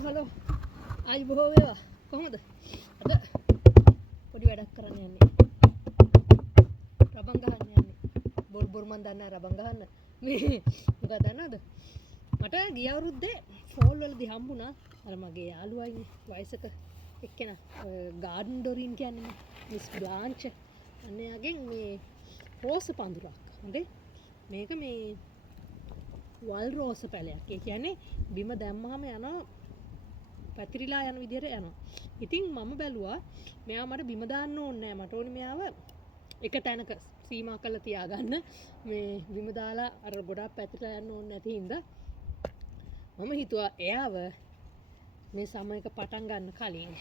Hello ආයි බොහෝ වේවා කොහොමද අද පොඩි වැඩක් කරන්න යන්නේ රබන් ගහන්න යන්නේ බොර මන් දන්නා රබන් ගහන්න මේ මොකද දන්නවද මට ගිය අවුරුද්දේ ෆෝල් වලදී හම්බුණා අර මගේ යාළුවා ඉන්නේ වයසක එක්කෙනා ගාඩන් ඩොරින් කියන්නේ මිස් බ්ලාන්ච් අන්නයාගෙන් මේ රෝස පඳුරක් හොඳේ මේක මේ වල් රෝස පැලයක් ඒ කියන්නේ බිම දැම්මහම යනවා පැතිරිලා යන විදිහට යනවා. ඉතින් මම බැලුවා මෙයා මට බිම දාන්න ඕනේ නැහැ. මට ඕනේ මෙයාව එක තැනක සීමා කරලා තියාගන්න. මේ බිම දාලා අර ගොඩක් පැතිරිලා යන්න ඕනේ නැති හින්දා මම හිතුවා එයාව මේ සමයක පටන් ගන්න කලින්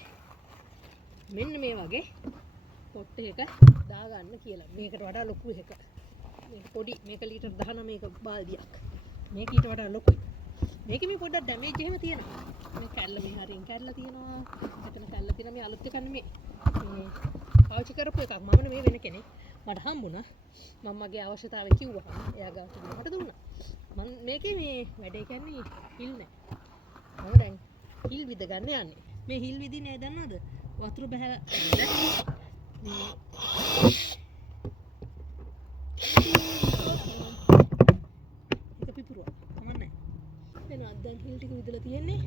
මෙන්න මේ වගේ පොට් එකක දාගන්න කියලා. මේකට වඩා ලොකු එකක. මේක පොඩි මේක ලීටර් 19 මේක බාල්දියක්. මේක ඊට වඩා ලොකුයි. මේක මේ පොඩ්ඩක් ඩැමේජ් එහෙම තියෙනවා. මේ කැල්ල මේ හරියෙන් කැල්ලලා තියෙනවා. මෙතන කැල්ලලා තියෙනවා. මේ අලුත් එකක් නෙමෙයි. මේ පාවිච්චි කරපු එකක්. මම නෙමෙයි වෙන කෙනෙක්. මට හම්බුණා. මම මගේ අවශ්‍යතාවය කිව්වා. එයා ගාවට මට දුන්නා. මම මේකේ මේ වැඩේ කියන්නේ හිල් නෑ. මම දැන් හිල් විද ගන්න යන්නේ. මේ හිල් විදින්නේ දන්නවද? වතුර බහැලා මේ ඒක පිපුරුවා. කමන්නේ. එනවා දැන් හිල් ටික විදලා තියෙන්නේ.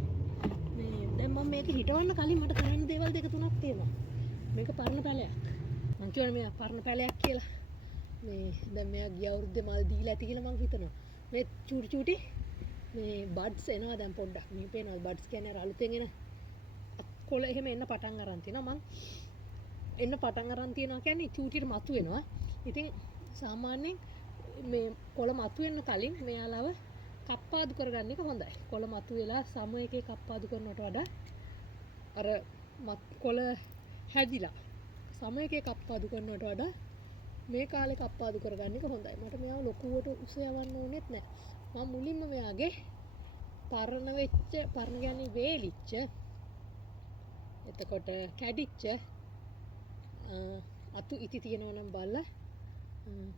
මේ දැන් මම මේක හිටවන්න කලින් මට කරන්න දේවල් දෙක තුනක් තියෙනවා. මේක පරණ පැලයක්. මං කියවනේ මේ පරණ පැලයක් කියලා. මේ දැන් මෙයා ගිය අවුරුද්දේ මල් දීලා ඇති කියලා මං හිතනවා. මේ චූටි චූටි මේ බඩ්ස් එනවා දැන් පොඩ්ඩක්. මේ පේනවා බඩ්ස් කියන්නේ අර අලුතෙන් එන කොළ එහෙම එන්න පටන් අරන් තිනවා. මං එන්න පටන් අරන් තියනවා කියන්නේ චූටිට මතු වෙනවා. ඉතින් සාමාන්‍යයෙන් මේ කොළ මතු වෙන්න කලින් මෙයාලව කප්පාදු කරගන්න එක හොඳයි. කොළ මතු වෙලා සම එකේ කප්පාදු කරනවට වඩා අර කොළ හැදිලා සම එකේ කප්පාදු කරනවට වඩා මේ කාලේ කප්පාදු කරගන්න එක හොඳයි. මට මෙයාව ලොකුවට උස යවන්න ඕනෙත් නැහැ. මම මුලින්ම මෙයාගේ පරණ වෙච්ච පරණ කියන්නේ වේලිච්ච එතකොට කැඩිච්ච අතු ඉති තියෙනවා නම් බලලා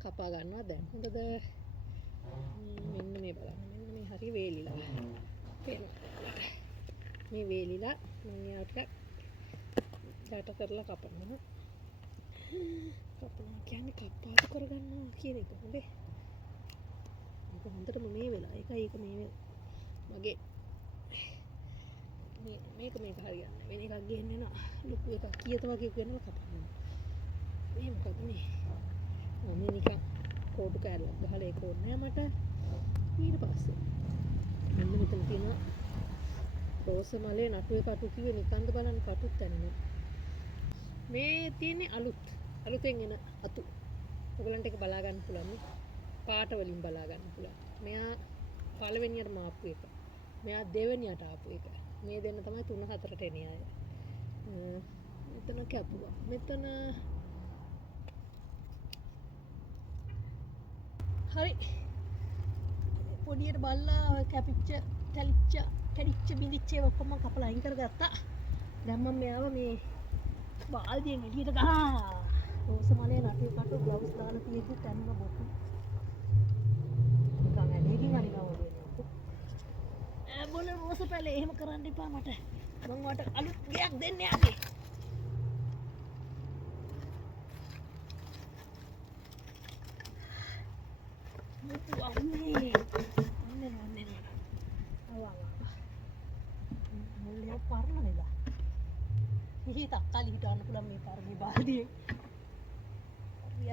කපා ගන්නවා දැන්. හොඳද? මෙන්න මේ බලන්න. මෙන්න මේ හරිය වේලිලා. පේනවා. මේ වේලිලා මම යාට යට කරලා කපනවා. කපනවා කියන්නේ කප්පාදු කරගන්නවා කියන එක. හොඳේ. මේක හොඳටම මේ වෙලා. ඒක මේ මගේ මේක හරියන්නේ. වෙන එකක් ගේන්න නා. ලොකු එකක් කීයත වගේ කරනවා කපනවා. මේ මොකද මේ? මේ නිකන් කෝඩු කෑල්ලක් ගහලා ඒක ඕනේ මට. ඊට පස්සේ මෙන්න මෙතන තියෙනවා රෝස මලේ නටුවේ කටු කිව්වේ නිකන්ද බලන්න කටුත් තැන්නේ. මේ තියෙන්නේ අලුතෙන් එන අතු. ඔයගලන්ට ඒක බලා ගන්න පුළුවන් නේ. පාට වලින් බලා ගන්න පුළුවන්. මෙයා පළවෙනියට මාපු එක. මෙයා දෙවෙනියට ආපු එක. මේ දෙන්න තමයි 3-4ට එන්නේ අය. මෙතන කැපුවා. මෙතන හරි. පොඩියට බල්ලා කැපිච්ච, කැඩිච්ච බිඳිච්ච ඒවා ඔක්කොම කපලා අයින් කරගත්තා. දැන් මම මෙයාව මේ බාල්දියෙන් එළියට ගහා. රෝස මලේ නටුවේ කටු ග්ලව්ස් දාලා තියෙද්දි තැන්න බොක්ක. නිකන් ඇලේකින් අනිනවා වගේ නේද? බොල රෝස පැලේ එහෙම කරන්න එපා මට. මම වට අලුත් ගයක් දෙන්න යන්නේ. පරණ වෙලා. ඉහි තක්කාලි හිටවන්න පුළුවන් මේ පරණ බාල්දියෙන්.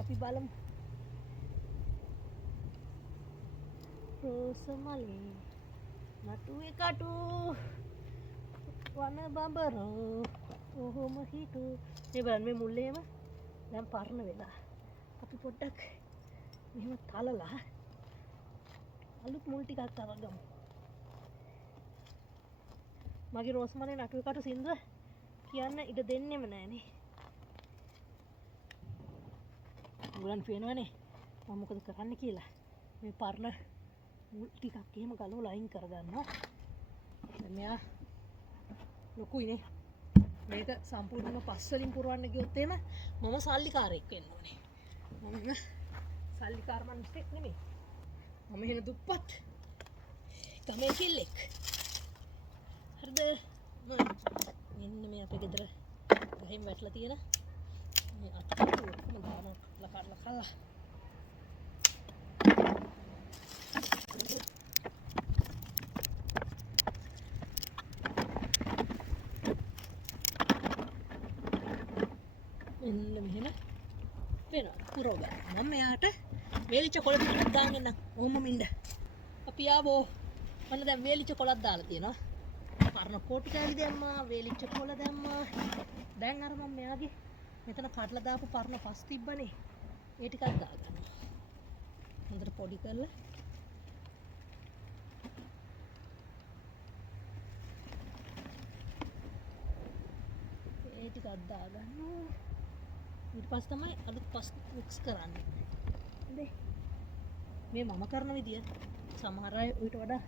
අපි බලමු. රෝස මලේ නටුවේ කටු වන බඹරෝ ඔහොම හිටු. මේ බලන්න මේ මුල්ල එහෙම දැන් පරණ වෙලා. අපි පොඩ්ඩක් මෙහෙම තලලා අලුත් මුල් ටිකක් අරගමු. මගේ රෝස් මලේ නටුවේ කටු සින්දුව කියන්න ඉඩ දෙන්නෙම නෑනේ. ඔයගලන් පේනවනේ මම මොකද කරන්න කියලා. මේ පරණ මුල් ටිකක් එහෙම ගලවලා අයින් කරගන්නවා. දැන් මෙයා ලොකුයිනේ. මේක සම්පූර්ණයෙන්ම පස් වලින් පුරවන්න ගියොත් එහෙම මම සල්ලිකාරයෙක් වෙන්න ඕනේ. මම සල්ලිකාර මිනිහෙක් නෙමෙයි. මම එහෙන දුප්පත් ගමේ කෙල්ලෙක්. හරිද මෙන්න මේ අපේ ගෙදර ගහින් වැටලා තියෙන මේ අටකටු ඔක්කොම දානවා කඩලා මෙන්න මෙහෙම වෙනවා පුරෝගා මම මෙයාට වේලිච්ච කොළ ටිකක් දාන්න එන්න ඕමම ඉන්න අපි ආවෝ මම දැන් වේලිච්ච කොළක් දාලා තියෙනවා පරණ පොටු කෑලි දැම්මා වේලිච්ච කොළ දැම්මා දැන් අර මම මෙයාගේ මෙතන කඩලා දාපු පරණ පස් තිබ්බනේ ඒ ටිකක් දාගන්නවා හොඳට පොඩි කරලා ඒ ටිකක් දාගන්නවා ඊට පස්සේ තමයි අලුත් පස් මික්ස් කරන්නේ හරි මේ මම කරන විදිය සමහර අය ඊට වඩා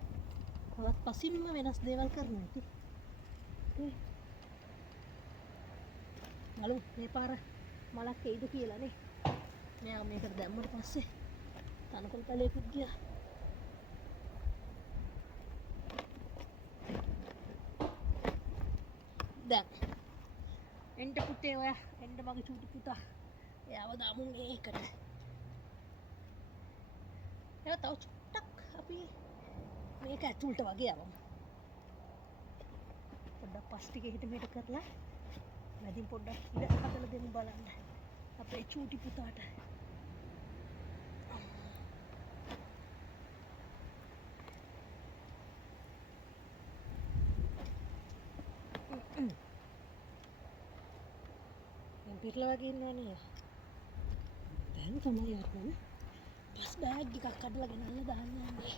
තවත් පසින්ම වෙනස් දේවල් කරනවා ඉතින් බලමු මේ පාර මලක් එයිද කියලා නේ මෙයා මේකට දැම්මට පස්සේ තනකොළ පැලයකුත් ගියා දැන් එන්න පුතේ ඔයා එන්න මගේ චූටි පුතා එයාව දාමු මේකට එයා තව චුට්ටක් අපි මේක ඇතුළට වගේ යවමු පොඩ්ඩක් පස් ටික හිට මෙහෙට කරලා මැදින් පොඩ්ඩක් ඉර හදලා දෙමු බලන්න අපේ චූටි පුතාට දැන් පිරලා වගේ ඉන්නවනේ දැන් තමයි යන්න පස් බෑග් එකක් කඩලා ගෙනල්ලා දාන්න යන්නේ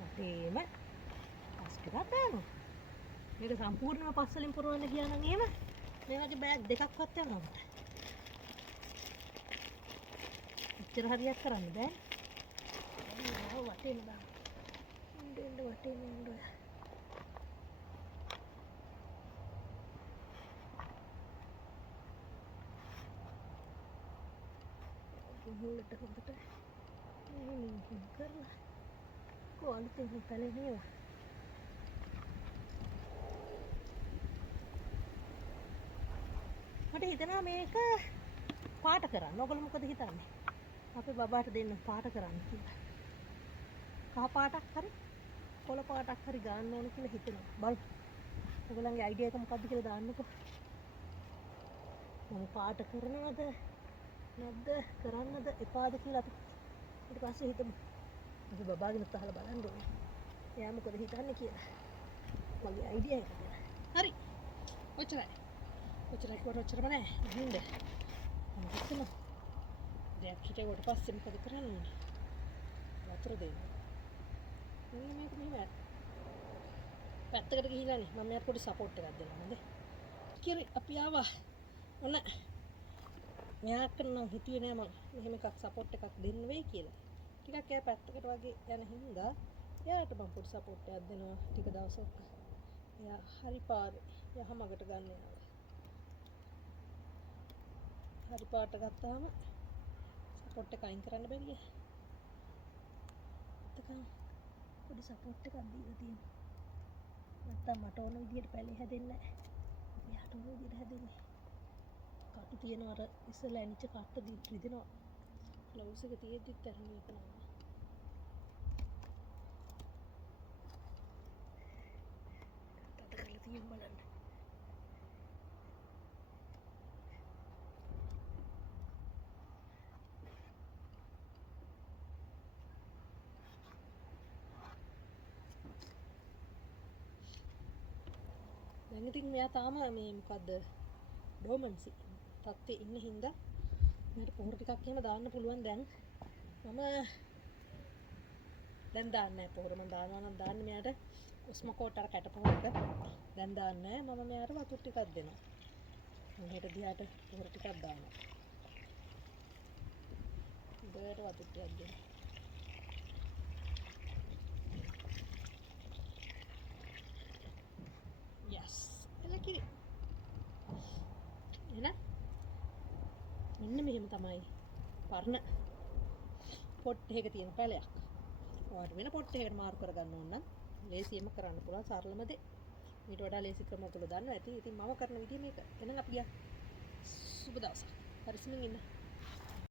වටේම පස් ටිකක් දානවා මේක සම්පූර්ණයෙන්ම පස් වලින් පුරවන්න ගියා නම් එහෙම මේ වගේ බෑග් දෙකක්වත් යනවා මට එච්චර හරියක් කරන්න බෑ වටේම දාන්න එන්න වටේම එන්න මුලට හොඳට මේක කරලා කොහොමද මේ පැලේ නේද මට හිතෙනවා මේක පාට කරන්න. ඔයගොල්ලෝ මොකද හිතන්නේ? අපේ බබාට දෙන්න පාට කරන්න කියලා. කහ පාටක් හරි කොළ පාටක් හරි ගන්න ඕන කියලා හිතෙනවා. බලමු. ඔයගොල්ලන්ගේ අයිඩියා එක මොකක්ද කියලා දාන්නකෝ. මම පාට කරනවද නැද්ද කරන්නද එපාද කියලා අපි ඊට පස්සේ හිතමු. අපි බබාගෙනුත් අහලා බලන්න ඕනේ. එයා මොකද හිතන්නේ කියලා. මගේ අයිඩියා එක ගැන. හරි. ඔච්චරයි. ඔච්චර නෑ. හින්ද. මොකක්ද? දැන් හිටේකට පස්සේ මොකද කරන්නේ? වතුර දෙන්න. මේක මෙහෙම පැත්තකට ගිහිලානේ. මම මෙයාට පොඩි සපෝට් එකක් දෙනවා නේද? කිරි අපි ආවා. ඔන්න මෙයාට නම් හිතුවේ නෑ මම මෙහෙම එකක් සපෝට් එකක් දෙන්න වෙයි කියලා. ටිකක් එයා පැත්තකට වගේ යන හින්දා එයාට මම පොඩි සපෝට් එකක් දෙනවා ටික දවසක්. එයා හරි පාරේ යහමගට ගන්න යනවා. හරි පාට ගත්තාම සපෝට් එක අයින් කරන්න බැරිය. එතකන් පොඩි සපෝට් එකක් දීලා තියෙනවා. නැත්තම් මට ඕන විදිහට පැලේ හැදෙන්නේ නැහැ. එයාට ඕන විදිහට හැදෙන්නේ. කටු තියෙනවා අර ඉස්සෙල්ලා ඇනිච්ච කට්ට රිදෙනවා. ග්ලව්ස් එක තියෙද්දිත් අරන් එක නෑ. තද කරලා තියෙන්න බලන්න. දැන් ඉතින් මෙයා තාම මේ මොකද්ද ඩෝමන්සි තත්ත්වයේ ඉන්න හින්දා මට පොහොර ටිකක් එහෙම දාන්න පුළුවන් දැන් මම දැන් දාන්නේ නැහැ පොහොර මම දානවා නම් දාන්නේ මෙයාට ඔස්මෝකෝට් අර කැට පොහොර එක දැන් දාන්නේ නැහැ මම මෙයාට වතුර ටිකක් දෙනවා මම හෙට දිහාට පොහොර ටිකක් දානවා දෙයට වතුර ටිකක් දෙනවා කිරි. එහෙනම් මෙන්න මෙහෙම තමයි පරණ පොට් එකක තියෙන පැලයක්. ඔයාලට වෙන පොට් එකකට මාරු කරගන්න ඕන නම් ලේසියෙන්ම කරන්න පුළුවන් සරලම දේ. ඊට වඩා ලේසි ක්‍රම ඔයගොල්ලෝ දන්නවා ඇති. ඉතින් මම කරන විදිය මේක. එහෙනම් අපි ගියා. සුබ දවසක්. පරිස්සමින් ඉන්න.